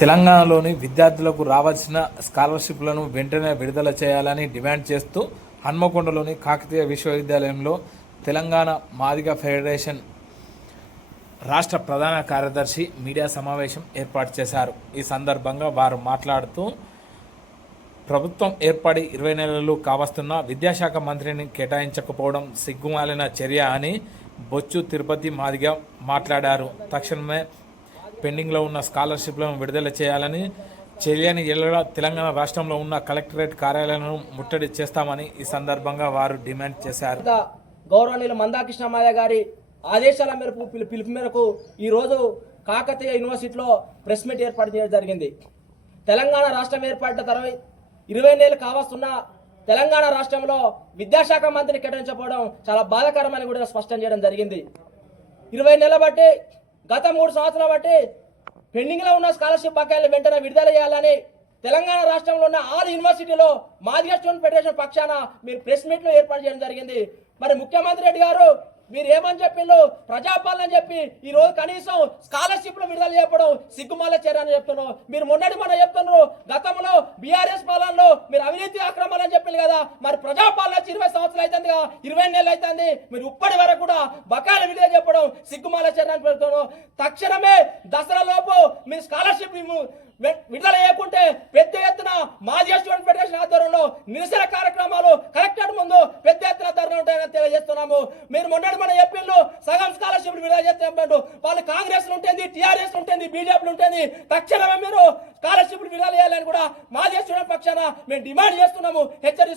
తెలంగాణలోని విద్యార్థులకు రావాల్సిన స్కాలర్షిప్లను వెంటనే విడుదల చేయాలని డిమాండ్ చేస్తూ హన్మకొండలోని కాకతీయ విశ్వవిద్యాలయంలో తెలంగాణ మాదిగ ఫెడరేషన్ రాష్ట్ర ప్రధాన కార్యదర్శి మీడియా సమావేశం ఏర్పాటు చేశారు. ఈ సందర్భంగా వారు మాట్లాడుతూ ప్రభుత్వం ఏర్పడి 20 నెలలు కావస్తున్న విద్యాశాఖ మంత్రిని కేటాయించకపోవడం సిగ్గుమాలిన చర్య అని బొచ్చు తిరుపతి మాదిగ మాట్లాడారు. తక్షణమే పెండింగ్లో ఉన్న స్కాలర్షిప్లను విడుదల చేయాలని, చెయ్యని ఎల్లడ తెలంగాణ రాష్ట్రంలో ఉన్న కలెక్టరేట్ కార్యాలయాలను ముట్టడి చేస్తామని ఈ సందర్భంగా వారు డిమాండ్ చేశారు. గౌరవనీయులు మందాకృష్ణ మాదిగ గారి ఆదేశాల మేరకు పిలుపు మేరకు ఈరోజు కాకతీయ యూనివర్సిటీలో ప్రెస్ మీట్ ఏర్పాటు చేయడం జరిగింది. తెలంగాణ రాష్ట్రం ఏర్పడిన తర్వాత 20 నెలలు కావస్తున్న తెలంగాణ రాష్ట్రంలో విద్యాశాఖ మంత్రిని కేటాయించకపోవడం చాలా బాధాకరమని కూడా స్పష్టం చేయడం జరిగింది. 20 నెలల బట్టి గత 3 సంవత్సరాల బట్టి పెండింగ్లో ఉన్న స్కాలర్షిప్ బకాయిలు వెంటనే విడుదల చేయాలని తెలంగాణ రాష్ట్రంలో ఉన్న ఆల్ యూనివర్సిటీలో మాదిగ స్టూడెంట్ ఫెడరేషన్ పక్షాన మీరు ప్రెస్ మీట్లు ఏర్పాటు చేయడం జరిగింది. మరి ముఖ్యమంత్రి రెడ్డి గారు మీరు ఏమని చెప్పిండ్రు, ప్రజాపాలన చెప్పి ఈ రోజు కనీసం స్కాలర్షిప్లు విడుదల చేయడం సిగ్గుమాల చర్య అని చెప్తున్నారు. మీరు మొన్న చెప్తున్నారు గతంలో బీఆర్ఎస్ పాలనలో మీరు అవినీతి అక్రమాలని చెప్పింది కదా, మరి ప్రజాపాలన 20 సంవత్సరాలు అవుతుంది, 20 నెలలు అవుతుంది, మీరు ఇప్పటి వరకు కూడా బకాయిలు విడుదల చెప్పడం సిగ్గుమాల చర్య అని పెడుతున్నారు. తక్షణమే దసరా లోపు మీరు స్కాలర్షిప్ విడుదల చేయకుంటే పెద్ద ఎత్తున మాదిగ స్టూడెంట్ ఫెడరేషన్ ఆధ్వర్యంలో నిరసన కార్యక్రమాలు కలెక్టరేట్ ముందు పెద్ద ఎత్తున ధర్నా ఉంటాయని తెలియజేస్తున్నాము. మీరు మొన్న చెప్పిండ్రు సగం స్కాలర్షిప్ విడుదల చేస్తాం, వాళ్ళు కాంగ్రెస్ ఉంటుంది, టీఆర్ఎస్ ఉంటుంది, బీజేపీ ఉంటుంది. తక్షణమే మీరు స్కాలర్షిప్ విడుదల చేయాలని కూడా మాదిగ స్టూడెంట్ పక్షాన మేము డిమాండ్ చేస్తున్నాము, హెచ్చరిస్తున్నాము.